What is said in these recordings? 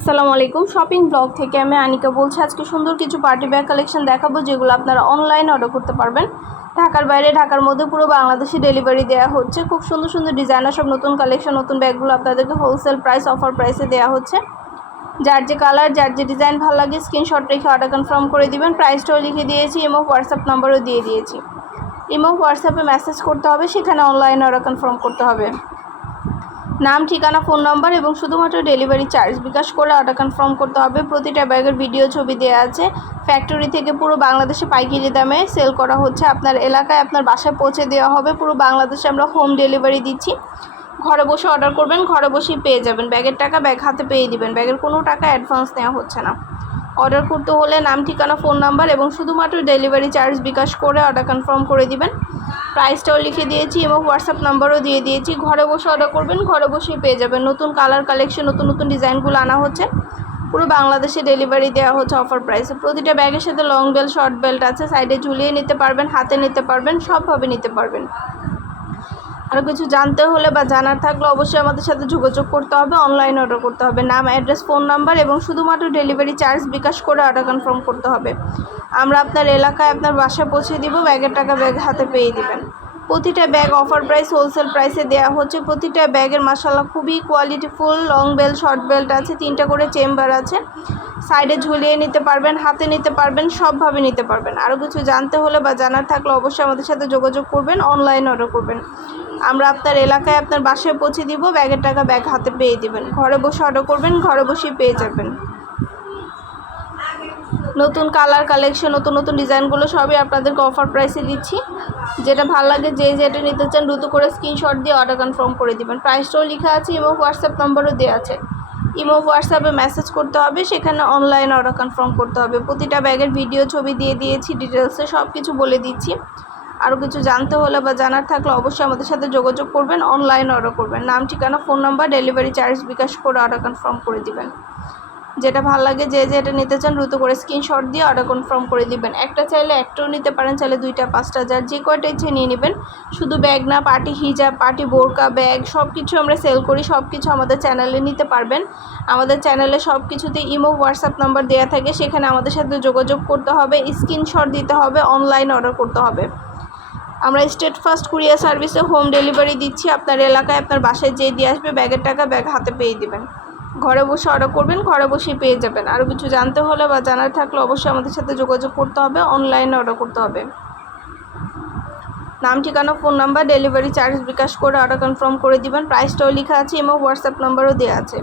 আসসালামু আলাইকুম shopping blog থেকে আমি আনিকা বলছি। আজকে সুন্দর কিছু পার্টি ব্যাগ কালেকশন দেখাবো যেগুলো আপনারা অনলাইনে অর্ডার করতে পারবেন। ঢাকার বাইরে ঢাকার মধ্যে পুরো বাংলাদেশে ডেলিভারি দেওয়া হচ্ছে। খুব সুন্দর সুন্দর ডিজাইনার সব নতুন কালেকশন নতুন ব্যাগগুলো আপনাদেরকে হোলসেল প্রাইস অফার প্রাইসে দেওয়া হচ্ছে। যার যে কালার যার যে ডিজাইন ভালো লাগে স্ক্রিনশট রেখে অর্ডার কনফার্ম করে দিবেন। প্রাইসটাও লিখে দিয়েছি এবং হোয়াটসঅ্যাপ নাম্বারও দিয়ে দিয়েছি। ইমো হোয়াটসঅ্যাপে মেসেজ করতে হবে, সেখানে অনলাইনে অর্ডার কনফার্ম করতে হবে। নাম ঠিকানা ফোন নাম্বার এবং শুধুমাত্র ডেলিভারি চার্জ বিকাশ করে অর্ডার কনফার্ম করতে হবে। প্রতিটা ব্যাগের ভিডিও ছবি দেওয়া আছে। ফ্যাক্টরি থেকে পুরো বাংলাদেশে পাইকারি দামে সেল করা হচ্ছে। আপনার এলাকায় আপনার বাসায় পৌঁছে দেওয়া হবে। পুরো বাংলাদেশে আমরা হোম ডেলিভারি দিচ্ছি। ঘরে বসে অর্ডার করবেন, ঘরে বসেই পেয়ে যাবেন। ব্যাগের টাকা ব্যাগ হাতে পেয়ে দিবেন। ব্যাগের কোনো টাকা অ্যাডভান্স নেওয়া হচ্ছে না। অর্ডার করতে হলে নাম ঠিকানা ফোন নাম্বার এবং শুধুমাত্র ডেলিভারি চার্জ বিকাশ করে অর্ডার কনফার্ম করে দিবেন। প্রাইসটাও লিখে দিয়েছি এবং হোয়াটসঅ্যাপ নাম্বারও দিয়ে দিয়েছি। ঘরে বসে অর্ডার করবেন, ঘরে বসেই পেয়ে যাবেন। নতুন কালার কালেকশন নতুন নতুন ডিজাইনগুলো আনা হচ্ছে। পুরো বাংলাদেশে ডেলিভারি দেওয়া হচ্ছে অফার প্রাইসে। প্রতিটা ব্যাগের সাথে লং বেল্ট শর্ট বেল্ট আছে। সাইডে ঝুলিয়ে নিতে পারবেন, হাতে নিতে পারবেন, সবভাবে নিতে পারবেন। আরও কিছু জানতে হলে বা জানার থাকলে অবশ্যই আমাদের সাথে যোগাযোগ করতে হবে। অনলাইন অর্ডার করতে হবে। নাম অ্যাড্রেস ফোন নাম্বার এবং শুধুমাত্র ডেলিভারি চার্জ বিকাশ করে অর্ডার কনফার্ম করতে হবে। আমরা আপনার এলাকায় আপনার বাসায় পৌঁছে দিব। ব্যাগের টাকা ব্যাগ হাতে পেয়ে দিবেন। প্রতিটা ব্যাগ অফার প্রাইস হোলসেল প্রাইসে দেওয়া হচ্ছে। প্রতিটা ব্যাগের মাশাআল্লাহ খুবই কোয়ালিটিফুল লং বেল্ট শর্ট বেল্ট আছে। 3টা করে চেম্বার আছে। সাইডে ঝুলিয়ে নিতে পারবেন, হাতে নিতে পারবেন, সবভাবে নিতে পারবেন। আরও কিছু জানতে হলে বা জানার থাকলে অবশ্যই আমাদের সাথে যোগাযোগ করবেন। অনলাইন অর্ডার করবেন। আমরা আপনার এলাকায় আপনার বাসায় পৌঁছে দিব। ব্যাগের টাকা ব্যাগ হাতে পেয়ে দিবেন। ঘরে বসে অর্ডার করবেন, ঘরে বসেই পেয়ে যাবেন। নতুন কালার কালেকশন নতুন নতুন ডিজাইনগুলো সবই আপনাদেরকে অফার প্রাইসে দিচ্ছি। যেটা ভালো লাগে যে যেটা নিতে চান দ্রুত করে স্ক্রিনশট দিয়ে অর্ডার কনফার্ম করে দিবেন। প্রাইসটাও লেখা আছে এবং হোয়াটসঅ্যাপ নাম্বারও দেওয়া আছে। ইমো হোয়াটসঅ্যাপে মেসেজ করতে হবে, সেখানে অনলাইন অর্ডার কনফার্ম করতে হবে। প্রতিটা ব্যাগের ভিডিও ছবি দিয়ে দিয়েছি, ডিটেলসে সব কিছু বলে দিচ্ছি। আরও কিছু জানতে হলে বা জানার থাকলে অবশ্যই আমাদের সাথে যোগাযোগ করবেন। অনলাইন অর্ডার করবেন। নাম ঠিকানা phone number delivery charge bKash করে অর্ডার কনফার্ম করে দিবেন। যেটা ভালো লাগে যে যেটা নিতে চান দ্রুত করে স্ক্রিনশট দিয়ে অর্ডার কনফার্ম করে দিবেন। একটা চাইলে একটাও নিতে পারেন, চাইলে 2টা 5টা যার যে কয়টা ইচ্ছে নিয়ে নেবেন। শুধু ব্যাগ না, পার্টি হিজাব পার্টি বোরকা ব্যাগ সব কিছু আমরা সেল করি। সব কিছু আমাদের চ্যানেলে নিতে পারবেন। আমাদের চ্যানেলে সব কিছুতে ইমো হোয়াটসঅ্যাপ নাম্বার দেওয়া থাকে, সেখানে আমাদের সাথে যোগাযোগ করতে হবে, স্ক্রিনশট দিতে হবে, অনলাইন অর্ডার করতে হবে। আমরা স্টেট ফার্স্ট কুরিয়ার সার্ভিসে হোম ডেলিভারি দিচ্ছি। আপনার এলাকায় আপনার বাসায় যেয়ে দিয়ে আসবে। ব্যাগের টাকা ব্যাগ হাতে পেয়ে দিবেন। ঘরে বসে অর্ডার করবেন, ঘরে বসেই পেয়ে যাবেন। আরও কিছু জানতে হলে বা জানার থাকলে অবশ্যই আমাদের সাথে যোগাযোগ করতে হবে। অনলাইনে অর্ডার করতে হবে। নাম ঠিকানা phone number delivery charge bKash করে অর্ডার কনফার্ম করে দিবেন। প্রাইসটাও লেখা আছে এবং হোয়াটসঅ্যাপ নাম্বারও দেওয়া আছে।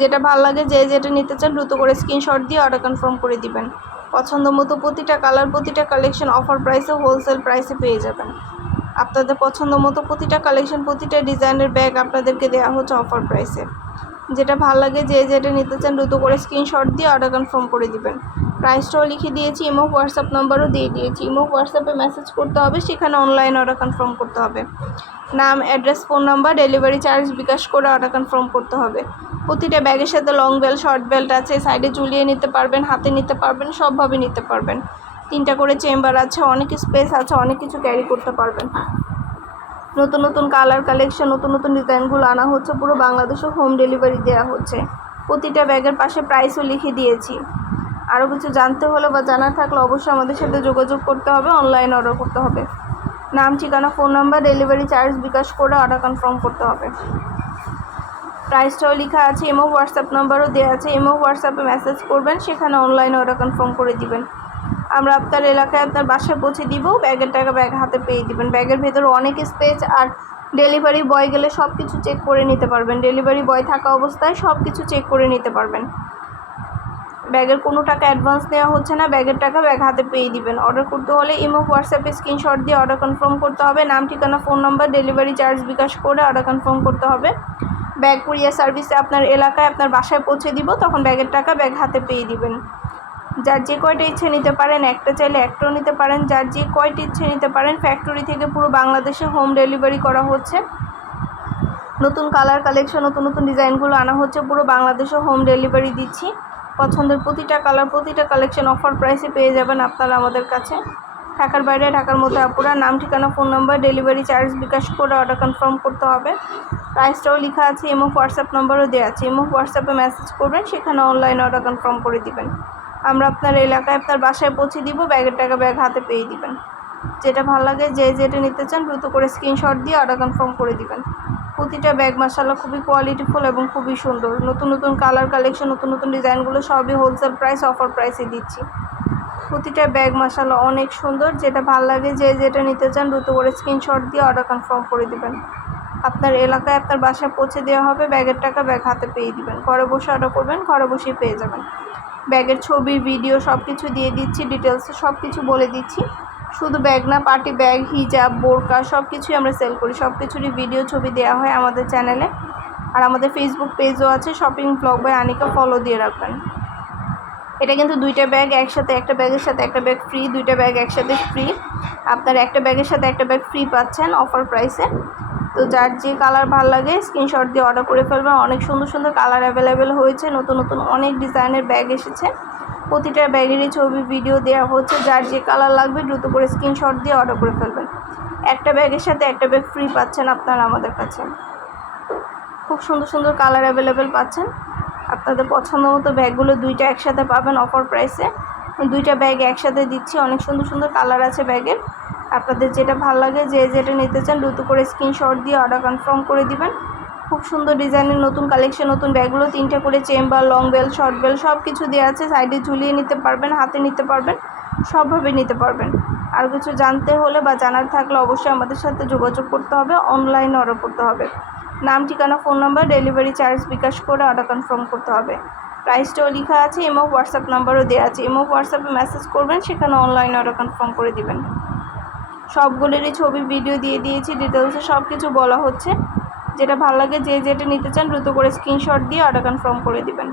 যেটা ভালো লাগে যে যেটা নিতে চান দ্রুত করে স্ক্রিনশট দিয়ে অর্ডার কনফার্ম করে দিবেন। পছন্দ মতো প্রতিটা কালার প্রতিটা কালেকশন অফার প্রাইসে হোলসেল প্রাইসে পেয়ে যাবেন। আপনাদের পছন্দ মতো প্রতিটা কালেকশন প্রতিটা ডিজাইনের ব্যাগ আপনাদেরকে দেওয়া হচ্ছে অফার প্রাইসে। যেটা ভালো লাগে যে যেটা নিতে চান দ্রুত করে স্ক্রিনশট দিয়ে অর্ডার কনফার্ম করে দিবেন। প্রাইসটাও লিখে দিয়েছি, ইমো হোয়াটসঅ্যাপ নাম্বারও দিয়ে দিয়েছি। ইমো হোয়াটসঅ্যাপে মেসেজ করতে হবে, সেখানে অনলাইন অর্ডার কনফার্ম করতে হবে। নাম address phone number delivery charge bKash করে অর্ডার কনফার্ম করতে হবে। প্রতিটা ব্যাগের সাথে লং বেল্ট শর্ট বেল্ট আছে। সাইডে ঝুলিয়ে নিতে পারবেন, হাতে নিতে পারবেন, সবভাবে নিতে পারবেন। 3টা করে চেম্বার আছে, অনেক স্পেস আছে, অনেক কিছু ক্যারি করতে পারবেন। নতুন নতুন কালার কালেকশন নতুন নতুন ডিজাইনগুলো আনা হচ্ছে। পুরো বাংলাদেশে হোম ডেলিভারি দেওয়া হচ্ছে। প্রতিটা ব্যাগের পাশে প্রাইসও লিখে দিয়েছি। আরও কিছু জানতে হলে বা জানার থাকলে অবশ্যই আমাদের সাথে যোগাযোগ করতে হবে। অনলাইন অর্ডার করতে হবে। নাম ঠিকানা phone number delivery charge bKash করে অর্ডার কনফার্ম করতে হবে। প্রাইসটাও লেখা আছে, ইমো হোয়াটসঅ্যাপ নাম্বারও দেওয়া আছে। ইমো হোয়াটসঅ্যাপে মেসেজ করবেন, সেখানে অনলাইন অর্ডার কনফার্ম করে দিবেন। আমরা আপনার এলাকায় আপনার বাসায় পৌঁছে দিব। ব্যাগের টাকা ব্যাগ হাতে পেয়ে দিবেন। ব্যাগের ভেতরে অনেক স্পেস আর ডেলিভারি বয় গেলে সব কিছু চেক করে নিতে পারবেন। ডেলিভারি বয় থাকা অবস্থায় সব কিছু চেক করে নিতে পারবেন। ব্যাগের কোনো টাকা অ্যাডভান্স নেওয়া হচ্ছে না। ব্যাগের টাকা ব্যাগ হাতে পেয়ে দিবেন। অর্ডার করতে হলে ইমো হোয়াটসঅ্যাপে স্ক্রিনশট দিয়ে অর্ডার কনফার্ম করতে হবে। নাম ঠিকানা phone number delivery charge bKash করে অর্ডার কনফার্ম করতে হবে। ব্যাগ কুরিয়ার সার্ভিসে আপনার এলাকায় আপনার বাসায় পৌঁছে দিব, তখন ব্যাগের টাকা ব্যাগ হাতে পেয়ে দিবেন। যার যে কয়টা ইচ্ছে নিতে পারেন, একটা চাইলে একটাও নিতে পারেন, যার যে কয়টা ইচ্ছে নিতে পারেন। ফ্যাক্টরি থেকে পুরো বাংলাদেশে হোম ডেলিভারি করা হচ্ছে। নতুন কালার কালেকশন নতুন নতুন ডিজাইনগুলো আনা হচ্ছে। পুরো বাংলাদেশে হোম ডেলিভারি দিচ্ছি। পছন্দের প্রতিটা কালার প্রতিটা কালেকশন অফার প্রাইসে পেয়ে যাবেন আপনারা আমাদের কাছে। ঢাকার বাইরে ঢাকার মধ্যে আপুরা নাম ঠিকানা phone number delivery charge bKash করে অর্ডার কনফার্ম করতে হবে। প্রাইসটাও লেখা আছে, ইমো হোয়াটসঅ্যাপ নাম্বারও দেওয়া আছে। ইমো হোয়াটসঅ্যাপে মেসেজ করবেন, সেখানে অনলাইনে অর্ডার কনফার্ম করে দিবেন। আমরা আপনার এলাকায় আপনার বাসায় পৌঁছে দিব, ব্যাগের টাকা ব্যাগ হাতে পেয়ে দিবেন। যেটা ভালো লাগে যেটা নিতে চান দ্রুত করে স্ক্রিনশট দিয়ে অর্ডার কনফার্ম করে দিবেন। প্রতিটা ব্যাগ মাশাআল্লাহ খুবই কোয়ালিটিফুল এবং খুবই সুন্দর। নতুন নতুন কালার কালেকশন, নতুন নতুন ডিজাইনগুলো সবই হোলসেল প্রাইস, অফার প্রাইসে দিচ্ছি। প্রতিটা ব্যাগ মাশাআল্লাহ অনেক সুন্দর। যেটা ভালো লাগে যেটা নিতে চান দ্রুত করে স্ক্রিনশট দিয়ে অর্ডার কনফার্ম করে দিবেন। আপনার এলাকায় আপনার বাসায় পৌঁছে দেওয়া হবে, ব্যাগের টাকা ব্যাগ হাতে পেয়ে দিবেন। ঘরে বসে অর্ডার করবেন, ঘরে বসেই পেয়ে যাবেন। ব্যাগের ছবি ভিডিও সব কিছু দিয়ে দিচ্ছি, ডিটেলসে সব কিছু বলে দিচ্ছি। শুধু ব্যাগ না, পার্টি ব্যাগ, হিজাব, বোরকা সব কিছুই আমরা সেল করি। সব কিছুরই ভিডিও ছবি দেওয়া হয় আমাদের চ্যানেলে। আর আমাদের ফেসবুক পেজও আছে, shopping blog by Anika, follow দিয়ে রাখবেন। এটা কিন্তু দুইটা ব্যাগ একসাথে, একটা ব্যাগের সাথে একটা ব্যাগ ফ্রি, দুইটা ব্যাগ একসাথে ফ্রি। আপনার একটা ব্যাগের সাথে একটা ব্যাগ ফ্রি পাচ্ছেন অফার প্রাইসে। তো যার যে কালার ভালো লাগে স্ক্রিনশট দিয়ে অর্ডার করে ফেলবেন। অনেক সুন্দর সুন্দর কালার অ্যাভেলেবেল হয়েছে, নতুন নতুন অনেক ডিজাইনের ব্যাগ এসেছে। প্রতিটা ব্যাগেরই ছবি ভিডিও দেওয়া হচ্ছে। যার যে কালার লাগবে দ্রুত করে স্ক্রিনশট দিয়ে অর্ডার করে ফেলবেন। একটা ব্যাগের সাথে একটা ব্যাগ ফ্রি পাচ্ছেন আপনারা আমাদের কাছে। খুব সুন্দর সুন্দর কালার অ্যাভেলেবেল পাচ্ছেন। আপনাদের পছন্দ মতো ব্যাগগুলো দুইটা একসাথে পাবেন অফার প্রাইসে। দুইটা ব্যাগ একসাথে দিচ্ছি, অনেক সুন্দর সুন্দর কালার আছে ব্যাগের। আপনাদের যেটা ভালো লাগে যেটা নিতে চান দ্রুত করে স্ক্রিনশট দিয়ে অর্ডার কনফার্ম করে দিবেন। খুব সুন্দর ডিজাইনের নতুন কালেকশন, নতুন ব্যাগগুলো 3টে করে chamber, long bell, short bell সব কিছু দেওয়া আছে। সাইডে ঝুলিয়ে নিতে পারবেন, হাতে নিতে পারবেন, সবভাবে নিতে পারবেন। আর কিছু জানতে হলে বা জানার থাকলে অবশ্যই আমাদের সাথে যোগাযোগ করতে হবে, অনলাইনে অর্ডার করতে হবে। নাম ঠিকানা phone number delivery charge bKash করে অর্ডার কনফার্ম করতে হবে। প্রাইসটাও লেখা আছে, ইমো হোয়াটসঅ্যাপ নাম্বারও দেওয়া আছে। ইমো হোয়াটসঅ্যাপে মেসেজ করবেন, সেখানে অনলাইনে অর্ডার কনফার্ম করে দিবেন। সবগুলোরই ছবি ভিডিও দিয়ে দিয়েছি, ডিটেলসে সব কিছু বলা হচ্ছে। যেটা ভালো লাগে যেটা নিতে চান দ্রুত করে স্ক্রিনশট দিয়ে অর্ডার কনফার্ম করে দিবেন।